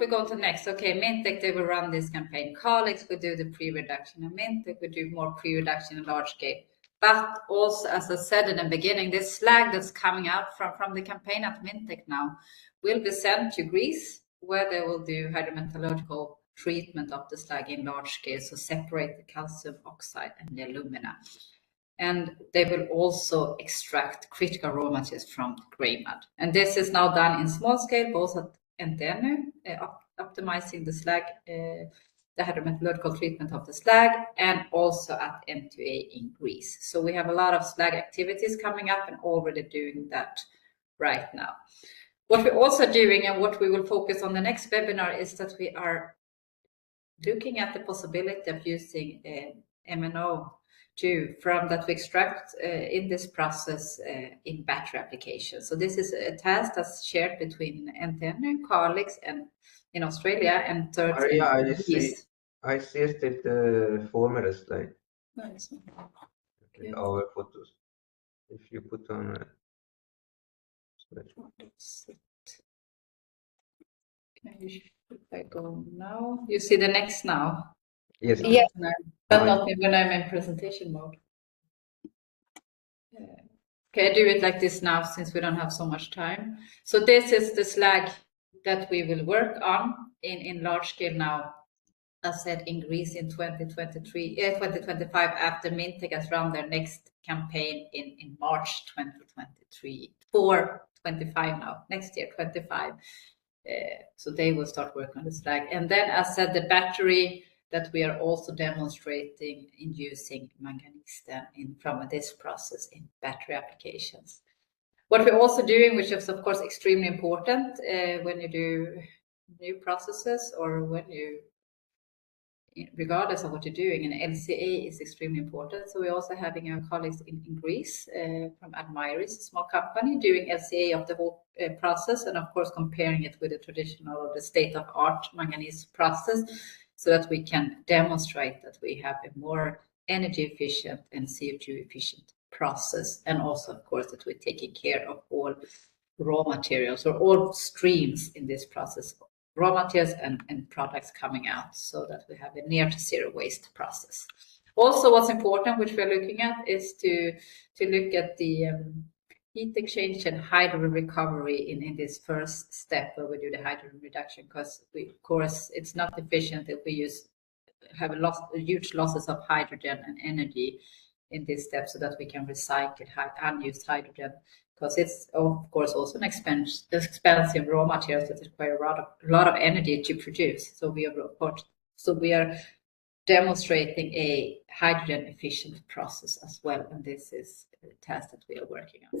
we go to next? Okay, Mintec, they will run this campaign. Colleagues will do the pre-reduction, and Mintec will do more pre-reduction in large scale. But also, as I said in the beginning, this slag that's coming out from the campaign at Mintec now will be sent to Greece, where they will do hydrometallurgical treatment of the slag in large scale, so separate the calcium oxide and the alumina. And they will also extract critical raw materials from gray mud. And this is now done in small scale, both at NTNU, optimizing the slag, the hydrometallurgical treatment of the slag, and also at NTNU in Greece. So we have a lot of slag activities coming up and already doing that right now. What we're also doing and what we will focus on the next webinar is that we are looking at the possibility of using MNO from that we extract in this process in battery applications. So this is a task that's shared between NTNU colleagues and in Australia and third. Yeah, I see the formula slide. Nice. Okay. Our photos. If you put on if I go now, you see the next now. Yes. Yes, but not when I'm in presentation mode. Okay, I do it like this now since we don't have so much time. So this is the slag that we will work on in large scale now, as said, in Greece in 2025 after Mintec has run their next campaign in March 2023 for 25 now, next year 25. So they will start working on the slag. And then, as said, the battery that we are also demonstrating in using manganese from this process in battery applications. What we're also doing, which is of course extremely important when you do new processes or when you, regardless of what you're doing, and LCA is extremely important. So we're also having our colleagues in Greece from Admiris, a small company, doing LCA of the whole process, and of course comparing it with the traditional or the state-of-art manganese process, so that we can demonstrate that we have a more energy efficient and CO2 efficient process, and also of course that we're taking care of all raw materials or all streams in this process, raw materials and products coming out, so that we have a near to zero waste process. Also, what's important, which we're looking at, is to look at the heat exchange and hydrogen recovery in this first step where we do the hydrogen reduction, because of course it's not efficient if we have huge losses of hydrogen and energy in this step, so that we can recycle unused hydrogen, because it's of course also an expensive raw material that require a lot of energy to produce. So we are demonstrating a hydrogen efficient process as well, and this is a task that we are working on.